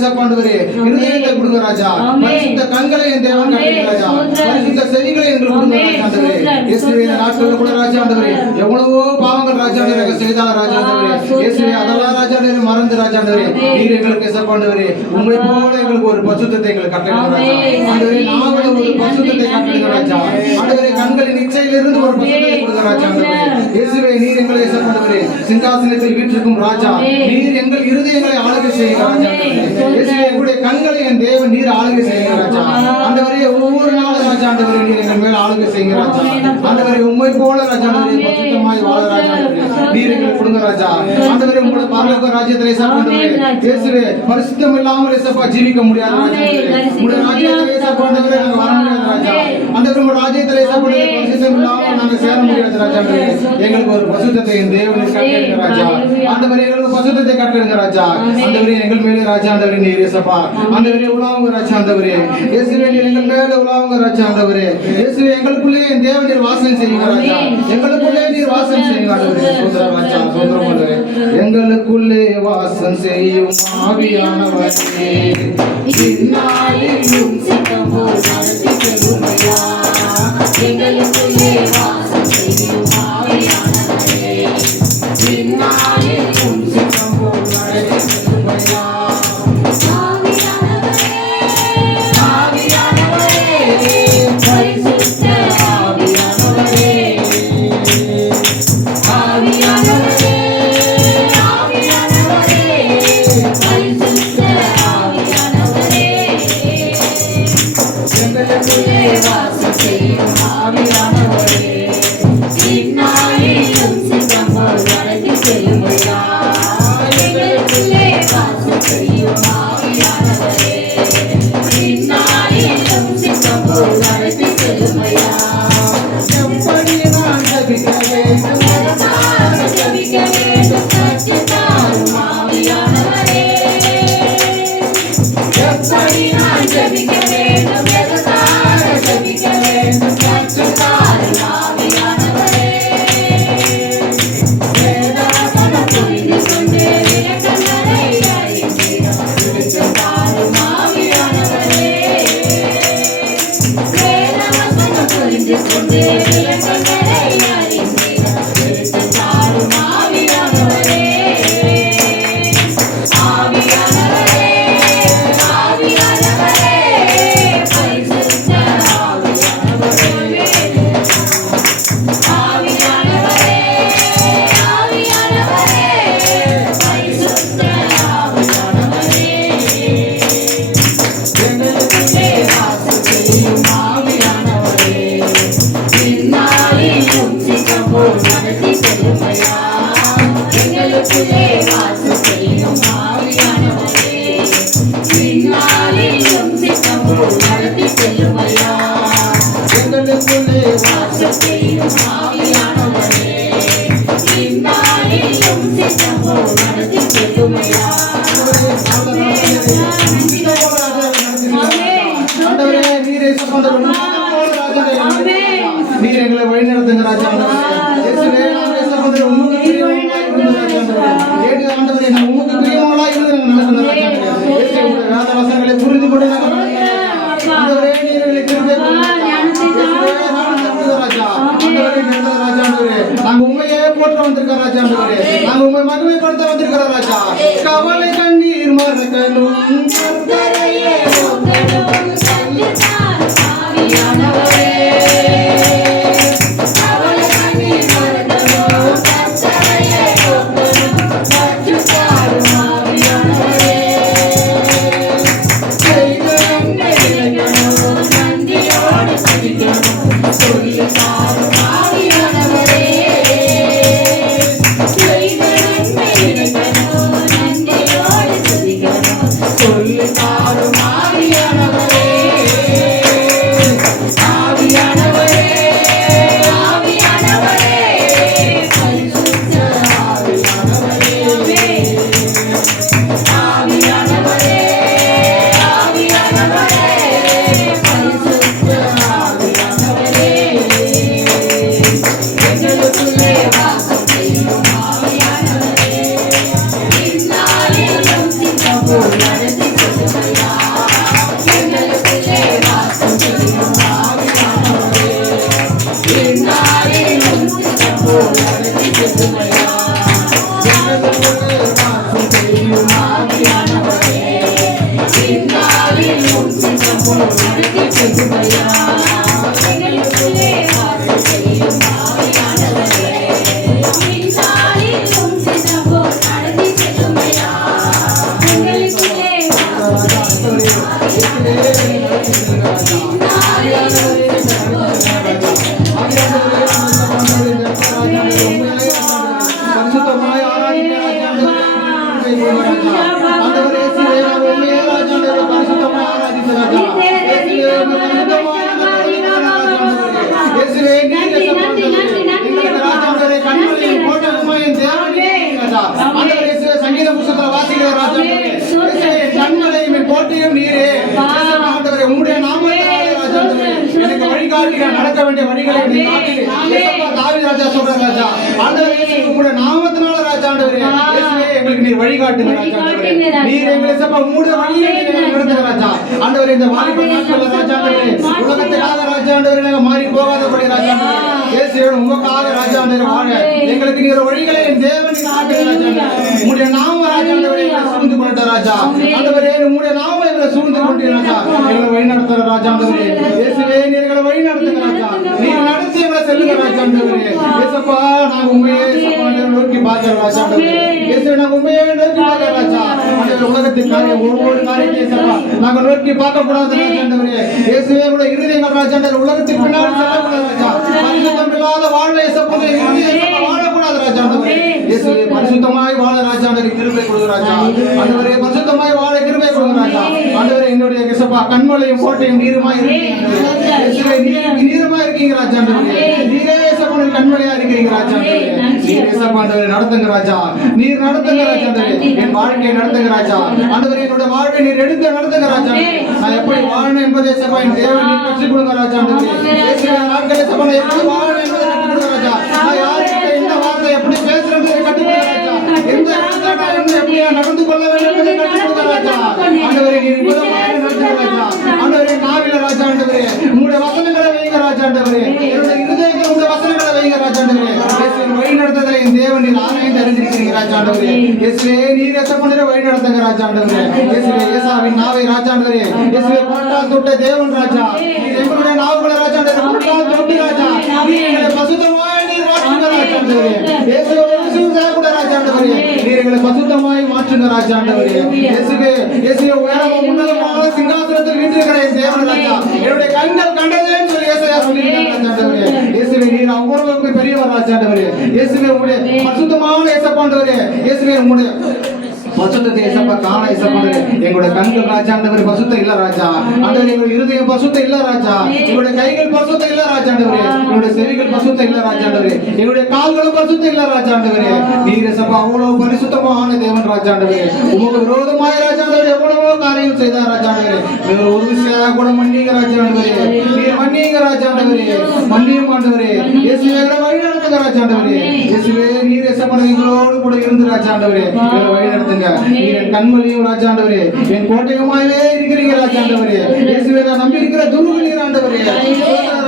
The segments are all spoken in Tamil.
ஏசப்பாண்டவரே இருதயத்தை கொடுங்க ராஜா. பரிசுத்த கண்களை என் தேவன் கட்டளை ராஜா. பரிசுத்த செவிகளை எங்களுக்கு கொடுங்க ராஜா ஆண்டவரே. இயேசுவே இந்த நாட்களில் கூட ராஜா ஆண்டவரே எவ்வளவோ பாவங்கள் ராஜா ஆண்டவரே செய்தாங்க ராஜா ஆண்டவரே. இயேசுவே அதெல்லாம் ராஜா ஆண்டவரே மறந்து ராஜா ஆண்டவரே நீர் எங்களுக்கு ஏசப்பாண்டவரே உங்களை போல எங்களுக்கு ஒரு பரிசுத்தத்தை எங்களுக்கு கட்டளையிடுங்க ராஜா ஆண்டவரே. நாமளே ஒரு பரிசுத்தத்தை கட்டளையிடுங்க ராஜா ஆண்டவரே. கண்களின் இச்சையிலிருந்து ஒரு பரிசுத்தத்தை கொடுங்க ராஜா ஆண்டவரே. இயேசுவே நீர் எங்களை ஏசப்பாண்டவரே சிங்காசனத்தில் வீற்றிருக்கும் ராஜா. நீர் எங்கள் இருதயங்களை ஆளுகை செய்யுங்க ராஜா. இயேசுவே எங்களுடைய கண்களை என் தேவன் நீர் ஆளுகை செய்யுங்க ராஜா ஆண்டவரே. ஒவ்வொரு நாளும் ராஜா ஆண்டவரே நீர் எங்கள் மேல் ஆளுகை செய்யுங்க ராஜா ஆண்டவரே. உம்மை போல ராஜா ஆண்டவரே பரிசுத்தமாய் வாழ ராஜா நீர் எங்களுக்கு கொடுங்க ராஜா ஆண்டவரே. உங்களுடைய பரலோக ராஜ்யத்திலே ஏசப்பாண்டவரே இயேசுவே பரிசுத்தம் இல்லாமல் ஏசப்பா ஜீவிக்க முடியாது ராஜா. உங்களுடைய ராஜ்யத்திலே ஏசப்பாண்டவரே நாங்க வர முடியாது ராஜா ஆண்டவரே. உங்களுடைய ராஜ்யத்திலே ஏசப்பாண்டவரே பரிசுத்தம் இல்லாமல் நாங்க சேர முடியாது ராஜா. எங்களுக்கு ஒரு பரிசுத்தத்தை என் தேவனுக்கு கட்டளையிடுங்க ராஜா ஆண்டவரே. எங்களுக்கு பரிசுத்தத்தை கட்டளையிடுங்க ராஜா ஆண்டவரே. எங்கள் மேலே ராஜா ஆண்டவரே நீர் ஏசப்பா ஆண்டவரே உலாவுங்க ராஜா ஆண்டவரே. இயேசுவே நீர் எங்கள் மேலே உலாவுங்க ராஜா ஆண்டவரே. இயேசுவே எங்களுக்குள்ளே என் தேவன் நீர் வாசம் செய்யுங்க ராஜா. எங்களுக்குள்ளே நீர் வாசம் செய்யுங்க ஆண்டவரே. சோதரம் ராஜா சோதரம் ஆண்டவரே. எங்களுக்குள்ளே வாசம் செய்யும் ஆவியானவரே இந்நாளிலும் சித்தம்போல் நடத்தி செல்லுமையா. எங்களுக்குள்ளே வாசம் செய்யும் ஆவியானவரே இந்நாளிலும் சித்தம்போல் நடத்தி செல்லுமையா. நீர் எங்களை வழி நடத்துங்க ராஜா. உமக்கு பிரியமாய் இருந்து வசனங்களை புரிந்து கொண்டு நாங்க உண்மையே போற்ற வந்திருக்கோம் ராஜா. நாங்க உண்மை மகிமைப்படுத்த வந்திருக்கிறோம் ராஜா. கவலை கண்ணீர் மறக்கணும் போல் நடத்தி செல்லுமையா. எங்களுக்குள்ளே வாசம் செய்யும் ஆவியானவரே, இந்நாளிலும் சின்னம் போல் நடத்தி செல்லுமையா. எங்களுக்குள்ளே வாசம் செய்யும் ஆவியானவரே, இந்நாளிலும் சின்னம் போல் நடத்தி செல்லுமையா. பரிசுத்தமாய் ஆராதிக்க ஆண்டவரே, பரிசுத்தமாய் ஆராதிக்க ராஜா. சங்கீத புத்தகத்தில் வாசிக்கிற ராஜா, கண்மலையும் கோட்டையும் நீரே. ஆண்டவரே, உம்முடைய நாமத்தினாலே ராஜா, எனக்கு வழிகாட்டுகிற நடக்க வேண்டிய வழிகளை தாவீது ராஜா சொல்ற ராஜா. ஆண்டவரே, உம்முடைய நாமத்தினால ராஜா, ஆண்டவரே எங்களுக்கு நீர் வழிகாட்டுங்க ராஜா. நீர் எங்களை உம்முடைய வழியை நடத்துங்க ராஜா. ஆண்டவரே, இந்த வாலிப நாட்கள் ராஜா, ஆண்டவரே உலகத்துக்காக ராஜா, ஆண்டவரே நாங்கள் மாறி போகாதபடி ராஜா, இயேசுவே உமக்காக ராஜா, ஆண்டவரே வாழ எங்களுக்கு நீர் வழிகளை என் தேவன் காட்டுங்க ராஜா. உம்முடைய நாம ராஜா, ஆண்டவரே எங்களை சூழ்ந்து கொண்ட ராஜா. ஆண்டவரே, உம்முடைய நாம எங்களை சூழ்ந்து கொண்டு ராஜா, எங்களை வழி நடத்துற ராஜா. ஆண்டவரே இயேசுவே, நீர் எங்களை வழி நடத்துங்க ராஜா. நீர் நடத்தி எங்களை செல்லுங்க ராஜா. ஆண்டவரே இயேசப்பா, நாங்கள் உண்மையே நோக்கி பார்க்கிற ராஜா. ஆண்டவரே இயேசுவே, நாங்கள் உண்மையே நோக்கி பார்க்கிற ராஜா. ஆண்டவரே, உலகத்தின் காரியம் ஒவ்வொரு காரியத்தை இயேசப்பா நாங்கள் நோக்கி பார்க்க கூடாது ராஜா. ஆண்டவரே இயேசுவே, உடைய இருதயங்கள் ராஜா, ஆண்டவரே உலகத்தின் பின்னாடி செல்லக்கூடாது ராஜா. பரிசுத்தம் இல்லாத வாழ்வை இயேசப்பா வாழக்கூடாது ராஜா. ஆண்டவரே இயேசுவே, பரிசுத்தமாய் வாழ ராஜா, ஆண்டவரே கிருபை கொடுங்க ராஜா. ஆண்டவரே பரிசுத்தமாய் வாழ கிருபை கொடுங்க ராஜா. ஆண்டவரே, என்னுடைய இயேசப்பா கண்மலையும் கோட்டையும் நீருமாய் இருக்கீங்க இயேசுவே. நீருமாய் இருக்கீங்க ராஜா. ஆண்டவரே நீரே இயேசப்பா கண்மலையா இருக்கீங்க ராஜா. நீர் இயேசப்பா ஆண்டவரே நடத்துங்க ராஜா. நீர் நடத்துங்க ராஜா. ஆண்டவரே என் வாழ்க்கையை நடத்துங்க ராஜா. ஆண்டவரே, என்னோட வாழ்வை நீர் எடுத்து நடத்துங்க ராஜா. நான் எப்படி வாழணும் என்பதை இயேசப்பா என் தேவன் நீர் கற்றுக் கொடுங்க ராஜா. ஆண்டவரே இயேசுவே, நாட்கள் இயேசப்பா நான் எப்படி வாழணும் என்பதை கற்றுக் கொடுங்க ராஜா. நான் யார்கிட்ட எந்த வார்த்தை எப்படி பேசுறது கற்றுக் கொடுங்க ராஜா. எந்த எப்படி நடந்து கொள்ள வேண்டும் என்பதை கற்றுக் கொடுங்க ராஜா. ஆண்டவரே, நீர் உதவியாக நடத்துங்க ராஜா. ஆண்டவரே, நாவில ராஜா, ஆண்டவரே உங்களுடைய வசனங்களை வைங்க ராஜா. ஆண்டவரே என்னுடைய இருதயத்தில் உங்களுடைய வசனங்களை வைங்க ராஜா. ஆண்டவரே வழி நடத்துதலை என் தேவன் நீர் ஆணையம் தெரிஞ்சிருக்கிறீங்க ராஜா. ஆண்டவரே இயேசுவே, நீர் எசப்பண்ணிற வழி நடத்துங்க ராஜா. ஆண்டவரே இயேசுவே, ஏசாவின் நாவை ராஜா. ஆண்டவரே இயேசுவே, கொண்டால் தொட்ட தேவன் ராஜா. நீர் எங்களுடைய நாவுகளை ராஜா. ஆண்டவரே கொண்டால் தொட்டு ராஜா, நீர் எங்களை பசுத்தமாய் நீர் மாற்றுங்க ராஜா. ஆண்டவரே இயேசுவே, ராஜா. ஆண்டவரே நீர் எங்களை பசுத்தமாய் மாற்றுங்க ராஜா. ஆண்டவரே இயேசுவே, இயேசுவே உயரமும் உன்னதமான சிங்காசனத்தில் வீற்றிருக்கிற என் தேவன் ராஜா. என்னுடைய கண்கள் கண்டதேன்னு சொல்லி ஏசாயா சொல்லியிருக்காங்க ராஜா. ஆண்டவரே இயேசுவே, நீர் அவ்வளவு பெரியவர் ராஜா. ஆண்டவரே இயேசுவே, உம்முடைய பசுத்தமான இயேசப்பா. ஆண்டவரே இயேசுவே, உம்முடைய பசுத்தத்தை இயேசப்பா காண இயேசப்பா. எங்களுடைய கண்கள் ராஜா, ஆண்டவரே பசுத்தம் இல்ல ராஜா. ஆண்டவரே எங்களுடைய இருதயம் பசுத்தம் இல்ல ராஜா. எங்களுடைய கைகள் பசுத்தம் இல்ல ராஜா. ஆண்டவரே எங்களுடைய செவிகள் பசுத்தம் இல்ல ராஜா. ஆண்டவரே எங்களுடைய கால்களும் பசுத்தம் இல்ல ராஜா. ஆண்டவரே நீர் இயேசப்பா அவ்வளவு பரிசுத்தமான தேவன் ராஜா. ஆண்டவரே உமக்கு விரோதமாய் ராஜா, ஆண்டவரே எவ்வளவோ காரியம் செய்தார் ராஜா. ஆண்டவரே ஒரு விஷயம் கூட மன்னிங்க ராஜா. ஆண்டவரே நீர் மன்னிங்க ராஜா. ஆண்டவரே மன்னியும் ஆண்டவரே. இயேசுவே, வழி நடத்துங்க ராஜா. ஆண்டவரே இயேசுவே, நீர் இயேசப்பா எங்களோடு கூட இருந்து ராஜா. ஆண்டவரே வழி நடத்துங்க. நீர் என் கண்மலையும் ராஜா. ஆண்டவரே என் கோட்டையுமாவே இருக்கிறீங்க ராஜா. ஆண்டவரே இயேசுவே, நான் நம்பி இருக்கிற துருவு நீர். ஆண்டவரே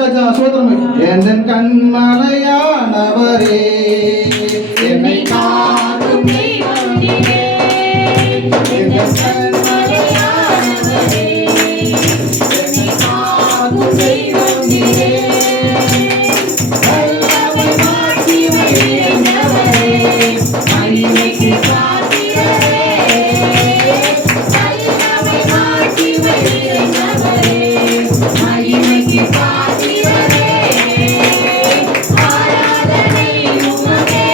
ராஜா சோதரம் என் கண்மலையானவரே, என்னை காக்கும் தெய்வம் நீரே. என் கண்மலையானவரே, என்னை காக்கும் தெய்வம் நீரே. வல்லமை மாற்றி வைத்தவரே, மகிமைக்கு பாத்திரரே. வல்லமை மாற்றி வைத்தவரே, மகிமைக்கு பாத்திரரே. ஆராதனை உமக்கே,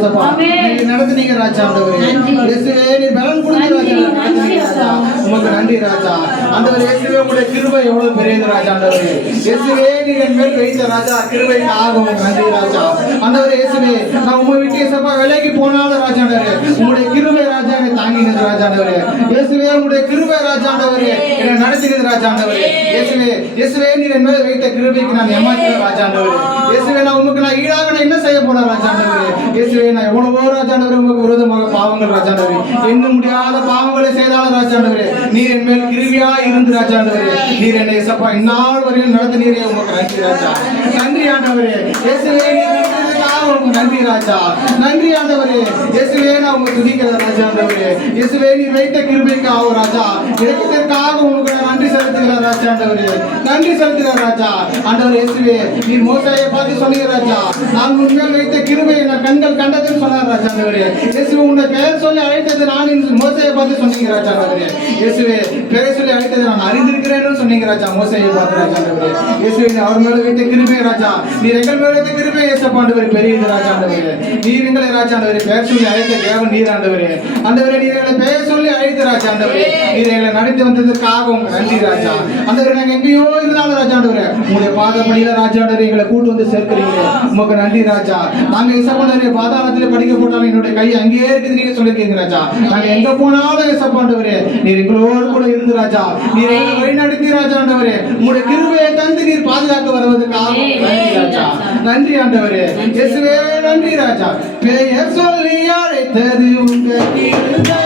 இயேசப்பா. நீங்க நடத்துனீங்க ராஜா ஆண்டவரே. இயேசுவே நீர் பலன் கொடுத்து ராஜா நடத்துனீங்க ராஜா. உமக்கு நன்றி ராஜா. ஆண்டவரே இயேசுவே உம்முடைய கிருபை எவ்வளவு பெரியது ராஜா ஆண்டவரே. இயேசுவே நீர் என் மேல் வைத்த ராஜா கிருபைக்காக உமக்கு நன்றி ராஜா. ஆண்டவரே இயேசுவே நான் உம்மை விட்டு இயேசப்பா விலகி போனாலும் ராஜா ஆண்டவரே உம்முடைய கிருபை ராஜா என்னை தாங்கினது ராஜா ஆண்டவரே. இயேசுவே உம்முடைய கிருபை ராஜா ஆண்டவரே என்னை நடத்தினது ராஜா ஆண்டவரே. இயேசுவே நீர் என் மேல் வைத்த கிருபைக்கு நான் ஏமாற்றினேன் ராஜா ஆண்டவரே. இயேசுவே நான் உமக்கு நான் ஈடாக நான் என்ன செய்ய போறேன் ராஜா ஆண்டவரே. இயேசுவே நான் எவ்வளவோ ராஜா ஆண்டவரே உமக்கு விரோதமாக பாவங்கள் ராஜா ஆண்டவரே எண்ண முடியாத பாவங்களை செய்தாலும் ராஜா ஆண்டவரே நீர் என் மேல் கிருபையா இருந்து ராஜா ஆண்டவரே நீர் என்னை இயேசப்பா இந்நாள் வரையும் நடத்தினீரே உமக்கு நன்றி ராஜா. நன்றி ஆண்டவரே. இயேசுவே நீர் நடத்தினதுக்காக உமக்கு நன்றி ராஜா. நன்றி ஆண்டவரே. இயேசுவே நான் உமக்கு துதிக்கிறேன் ராஜா ஆண்டவரே. இயேசுவே நீர் வைத்த கிருபைக்காக ராஜா இரக்கத்திற்காக உமக்கு நான் நன்றி செலுத்துகிறேன் ராஜா ஆண்டவரே. நன்றி செலுத்துகிறேன் ராஜா ஆண்டவரே. இயேசுவே நீர் மோசேயை பார்த்து சொன்னீங்க ராஜா நான் உண்மையில் வைத்த கிருபையை நான் கண்கள் கண்டதுன்னு சொன்னார் ராஜா ஆண்டவரே. இயேசுவே உன்னை பெயர் சொல்லி அழைத்தது நான் மோசேயை பார்த்து சொன்னீங்க ராஜா ஆண்டவரே. இயேசுவே பெயர் சொல்லி அழைத்தது நான் அறிந்திருக்கிறேன்னு சொன்னீங்க ராஜா மோசேயை பார்த்து ராஜா ஆண்டவரே. இயேசுவே அவர் மேல வைத்த கிருபை ராஜா நீர் எங்கள் மேல வைத்த கிருபை இயேசப்பா ஆண்டவரே பெரியது ராஜா ஆண்டவரே. நீர் எங்களை ராஜா ஆண்டவரே பெயர் சொல்லி அழைத்த தேவன் நீர் ஆண்டவரே. ஆண்டவரே நீர் எங்களை பெயர் சொல்லி அழைத்த ராஜா ஆண்டவரே நீர் எங்களை நடத்தி வந்ததற்காக உங்க நன்றி ராஜா ஆண்டவரே. நாங்க எங்கேயோ இருந்தாலும் ராஜா ஆண்டவரே உங்களுடைய பாதப்படியில ராஜா ஆண்டவரே எங்களை கூட்டு வந்து சேர்க்கிறீங்க உமக்கு நன்றி ராஜா. நாங்க இசப்பாண்டவரே பாதாளத்திலே படிக்க போட்டாலும் என்னுடைய கை அங்கேயே இருக்குது நீங்க சொல்லிருக்கீங்க ராஜா. நாங்க எங்க போனாலும் இசப்பாண்டவரே நீர் எங்களோடு கூட இருந்து ராஜா நீர் எங்களை வழி நடத்தி ராஜா ஆண்டவரே உங்களுடைய கிருபையை தந்து நீர் பாதுகாக்க வருவதற்காக நன்றி ராஜா. நன்றி ஆண்டவரே. இயேசுவே நன்றி ராஜா. பெயர் சொல்லி அழைத்தது உங்க கிருபை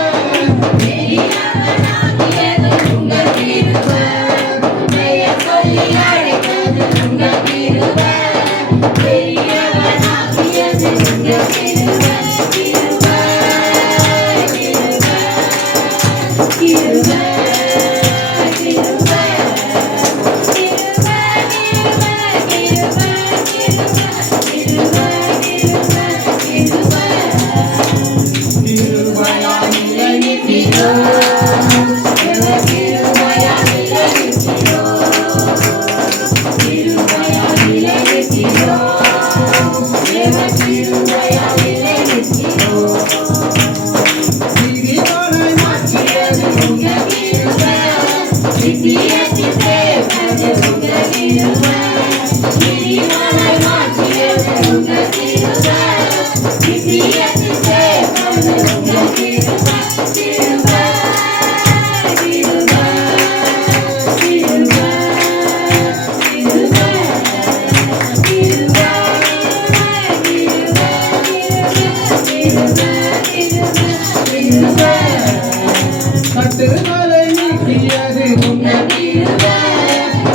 கட்டுகளை நீக்கியது உங்க கிருபை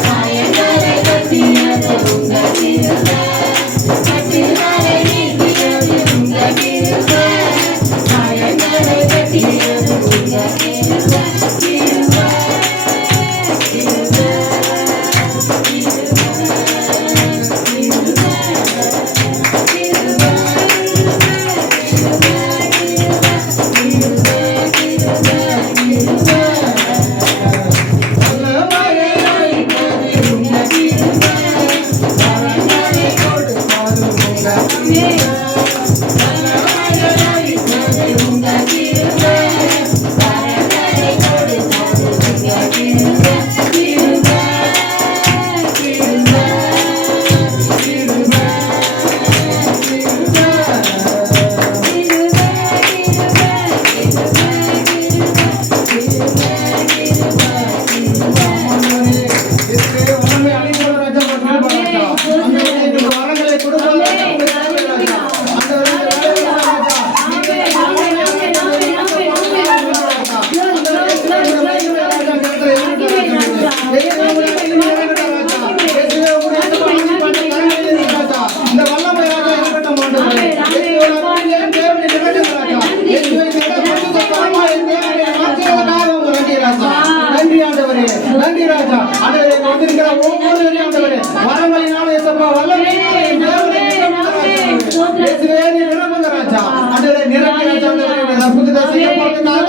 காயங்களை கட்டியது உங்க கிருபை கட்டுகளை நீக்கியது உங்க கிருபை காயங்களை கட்டியது உங்க கிருபை கிருபை நன்றி ராஜா. ஆண்டவரே வந்திருக்கிற ஒவ்வொரு ஆண்டவரே வரங்களினால இயேசுப்பா வல்லமை இயேசுவே நீர் நிரப்புங்க ராஜா. ஆண்டவரே நிரப்பி ராஜா ஆண்டவரே அற்புதத்தை செய்ய போறதுக்காக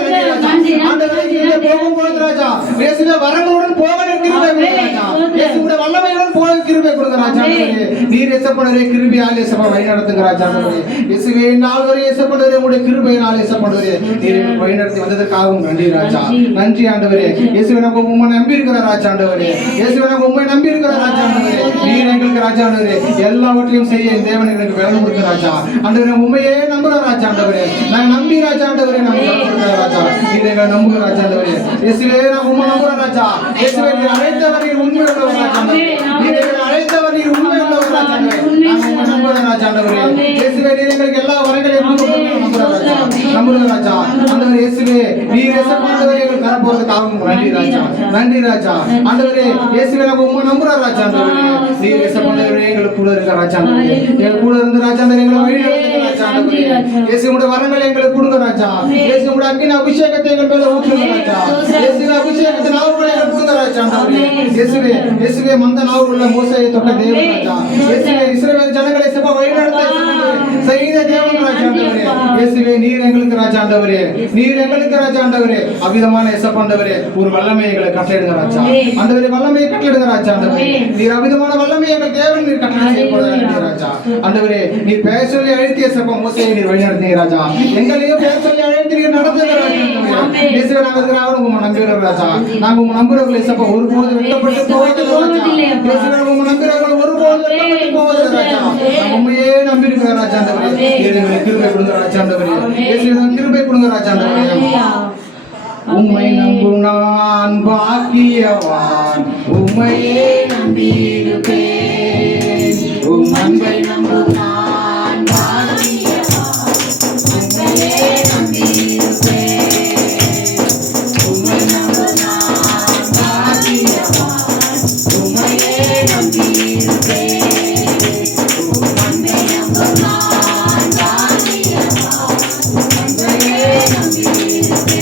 நன்றி ராஜா. ஆண்டவரே இங்கே போகும்போது ராஜா இயேசுவே வரங்களுடன் போக கிருபை கொடுங்க ராஜா. இயேசுவுடைய வல்லமையுடன் போக கிருபை கொடுங்க ராஜாண்டவரே. நீர் இயேசுவே கிருபையால் இயேசுவே வழி நடத்துங்க ராஜாண்டவரே. இயேசுவே நாள் வரை இயேசுவே உங்களுடைய கிருபையினால் இயேசுவே நீர் எங்களை வழி நடத்தி வந்ததற்காகவும் நன்றி ராஜா. நன்றி ஆண்டவரே. இயேசுவே நாங்கள் உம்மை நம்பி இருக்கிற ராஜாண்டவரே. இயேசுவே நாங்கள் உம்மை நம்பி இருக்கிற ராஜாண்டவரே. நீர் எங்களுக்கு ராஜாண்டவரே எல்லாவற்றையும் செய்ய தேவன் எங்களுக்கு வேலை கொடுக்க ராஜா. ஆண்டவரே உண்மையே நம்புற ராஜாண்டவரே. நாங்கள் நம்பி ராஜாண்டவரே நாங்கள் ராஜா. நீர் எங்களை நம்புகிற ராஜாண்டவரே. இயேசுவே நாங்கள் உம்மை நம்புற ராஜா. இயேசுவே நீர் அழைத்தவர் நீர் உண்மை உள்ளவர் ராஜாண்டவரே. நீர் எங்களை அழைத்தவர் நீர் உண்மை உள்ளவர் ராஜாண்டவரே. நாங்கள் உம்மை நம்புற ராஜாண்டவரே. இயேசுவே நீர் எங்களுக்கு எல்லா வரங்களையும் நம்புற ராஜா. நம்புற ராஜா. ஆண்டவரே இயேசுவே நீர் இயேசுவே எங்களுக்கு தர போறதுக்காகவும் நன்றி ராஜா. நன்றி ராஜா. ஆண்டவரே இயேசுவே நாங்கள் உம்மை நம்புற ராஜாண்டவரே. நீர் இயேசுவே எங்களுக்கு கூட இருக்க ராஜாண்டவரே. எங்கள் கூட இருந்து ராஜாண்டவரே எங்களை வழி நடத்துங்க ராஜாண்டவரே. இயேசுவோட வரங்களை எங்களுக்கு கொடுங்க ராஜா. இயேசுவோட அக்கினி அபிஷேகத்தை எங்கள் மேல ஊற்றுங்க ராஜா. இயேசுவின் அபிஷேகத்தின் நாவுகளை எங்களுக்கு கொடுங்க ராஜாண்டவரே. இயேசுவே இயேசுவே மந்த நாவுள்ள மோசேயை தொட்ட தேவன் ராஜா. இயேசுவே இஸ்ரவேல் ஜனங்களை சபா வழி நடத்த செய்த தேவன் ராஜாண்டவரே. இயேசுவே நீர் எங்களுக்கு ராஜாண்டவரே. நீர் எங்களுக்கு ராஜாண்டவரே. அபிதமான இயேசுவாண்டவரே ஒரு வல்லமையை எங்களுக்கு கட்டளையிடுங்க ராஜா. ஆண்டவரே வல்லமையை கட்டளையிடுங்க ராஜாண்டவரே. நீர் அபிதமான வல்லமையை எங்கள் தேவன் நீர் கட்டளை செய்யப்படுங்க ராஜா. ஆண்டவரே நீர் பேச சொல்லி அழைத்திய சபா மோசேயை நீர் வழி நடத்துங்க ராஜா. எங்களையும் பேச சொல்லி அழைத்து நீர் நடத்துங்க ராஜாண்டவரே. இயேசுவே நாங்கள் இருக்கிறவங்க உம்மை நம்புகிறோம் ராஜா. நாங்கள் உம்மை நம்புகிறவங்களை சபா ஒருபோதும் வெட்கப்பட்டு போவதில்லை ராஜா. இயேசுவே உம்மை நம்புகிறவர்கள் ஒருபோதும் வெட்கப்பட்டு போவதில்லை ராஜா. நாங்கள் உம்மையே நம்பியிருக்கிற ராஜாண்டவரே. நீர் எங்களுக்கு கிருபை கொடுங்க ராஜாண்டவரே. இயேசுவே கிருபை கொடுங்க ராஜாண்டவரே. உம்மை நம்பும் நான் பாக்கியவான். உம்மையே நம்பியிருப்பேன். உம் அன்பை நம்பும் நான் பாக்கியவான். உம்மையே நம்பியிருப்பேன். உம்மை நம்பும் நான் பாக்கியவான். உம்மையே நம்பியிருப்பேன். உம் அன்பை நம்பும் நான் பாக்கியவான். உம்மையே நம்பியிருப்பேன்.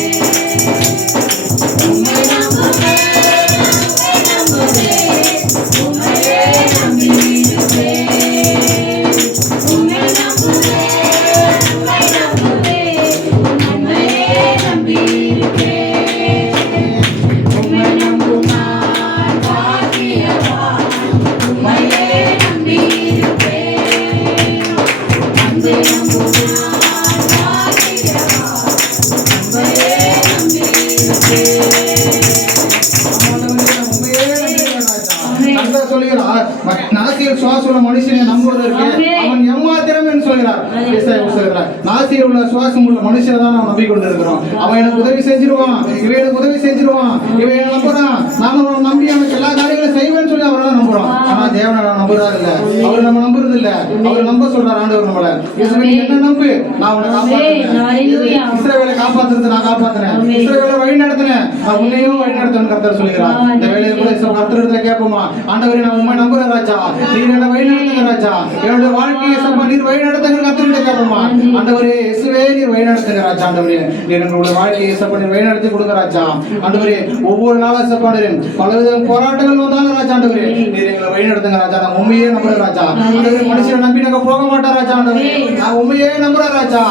நாசியில் சுவாசம் மனுஷனை நம்புவதற்கு அவன் எம்மாத்திரம் என்று சொல்கிறார். நாசியில் உள்ள சுவாசம் உள்ள மனுஷனை தான் நாம் நம்பிக்கொண்டிருக்கிறோம். அவன் எனக்கு உதவி செஞ்சிருவான், இவன் எனக்கு உதவி செஞ்சிருவான், இவன் என்ன நம்புறான், நாம அவன் நம்பி அவனுக்கு எல்லா காரியங்களும் செய்வேன்னு சொல்லி அவரை நம்புறோம். ஆனா தேவனை நம்புறாரு இல்ல, அவர் நம்ம நம்புறது இல்ல. அவர் நம்ப சொல்றார் ஆண்டவர் நம்மள. என்ன நம்பு, நான் உன்னை காப்பாற்றுறேன். இஸ்ரவேலை காப்பாத்துறது நான் காப்பாத்துறேன். இஸ்ரவேலை வழி நடத்தினேன், நான் உன்னையும் வழி நடத்தணும் கர்த்தர் சொல்கிறார். இந்த வேலையை கூட கர்த்தரிடத்துல கேட்போமா, ஆண்டவரே நான் உண்மை நம்புறேன் ராஜா, நீர் என்ன வழி நடத்துங்க ராஜா, என்னுடைய வாழ்க்கையை சப்பா நீர் வழி நடத்துங்க கர்த்தரிடத்துல கேட்போமா. ஆண்டவரே இயேசுவே நீர் வழி நடத்துங்க ராஜா. ஆண்டவரே நீர் என்னுடைய வாழ்க்கையை சப்பா நீர் வழி நடத்தி கொடுங்க ராஜா. ஆண்டவரே ஒவ்வொரு நாளும் சப்பாடுறேன் பலவித போராட்டங்கள் வந்தாலும் ராஜா. ஆண்டவரே நீர் எங்களை வழி நடத்துங்க ராஜா. நான் உண்மையே நம்புறேன் ராஜா. ஆண்டவரே மனுஷனை நம்பி நாங்க போக மாட்டோம் ராஜா. ஆண்டவரே நான் உண்மையே நம்புறேன் ராஜா.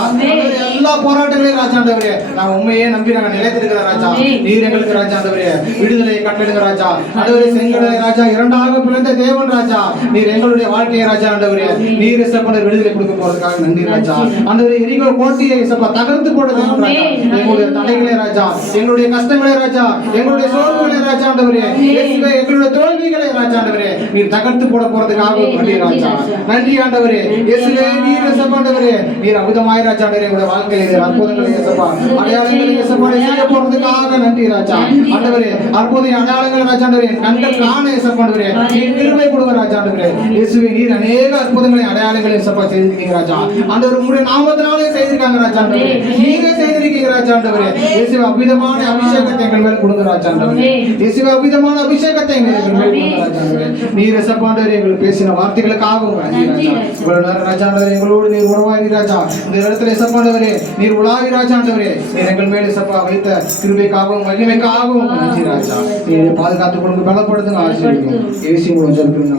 எல்லா போராட்டங்களையும் ராஜா ஆண்டவரே நான் உண்மையே நம்பி நாங்க நிலைத்திருக்கிற ராஜா. நீர் எங்களுக்கு ராஜா ஆண்டவரே விடுதலையை கட்டளையிடுங்க ராஜா. ஆண்டவரே செங்கடலை ராஜா இரண்டாக பிளந்த தேவன் ராஜா. நீர் எங்களுடைய வாழ்க்கையை ராஜா ஆண்டவரே நீர் சப்பன விடுதலை கொடுக்க போறதுக்காக நன்றி ராஜா. ஆண்டவரே எரிகோ கோட்டையை சப்பா தகர்த்து போட தேவன் ராஜா. எங்களுடைய தடைகளை ராஜா, எங்களுடைய கஷ்டங்களை ராஜா, எங்களுடைய சோர்வுகளை ராஜா ஆண்டவரே, இயேசுவே எங்களுடைய தோல்விகளை ராஜா ஆண்டவரே நீர் தகர்த்து போட போறதுக்காக நன்றி ராஜா. நன்றி ஆண்டவரே இயேசுவே நீர் சப்பா ஆண்டவரே நீர் அற்புதமாய் ராஜா ஆண்டவரே எங்களுடைய வாழ்க்கையிலே அற்புதங்களை சப்பா அடையாளங்களை சப்பா செய்ய போறதுக்காக நன்றி ராஜா. ஆண்டவரே அற்புத அடையாளங்களை ராஜா ஆண்டவரே கண்கள் காண சப்பா ஆண்டவரே நீர் கிருபை கொடுங்க ராஜா. ஆண்டவரே இயேசுவே நீர் अनेक அற்புதங்களை அடையாளங்களை சப்பா செய்திருக்கீங்க ராஜா. ஆண்டவரே உம்முடைய நாமத்தினாலே செய்திருக்காங்க ராஜா. ஆண்டவரே நீங்க செய்திருக்கீங்க ராஜா. ஆண்டவரே இயேசுவே அபிதமான அபிஷேகத்தை எங்கள் மேல் கொடுங்க ராஜா. ஆண்டவரே இயேசுவே அபிதமான அபிஷேகத்தை எங்கள் மேல் கொடுங்க ராஜா. ஆண்டவரே நீர் சப்பா ஆண்டவரே எங்களுக்கு பேசின வார்த்தைகளுக்காக நன்றி ராஜா. இவ்வளவு நேரம் ராஜா ஆண்டவரே எங்களோடு நீர் உறவாகி ராஜா. இந்த இடத்துல சப்பா ஆண்டவரே நீர் உலாவி ராஜா. ஆண்டவரே நீர் எங்கள் மேலே சப்பா வைத்த கிருபைக்காகவும் மகிமைக்காகவும் நன்றி ராஜா. நீர் பாதுகாத்து கொடுங்க, பலப்படுத்துங்க, ஆசீர்வதிங்க. இயேசு மூலம் ஜெபிக்கிறோம்.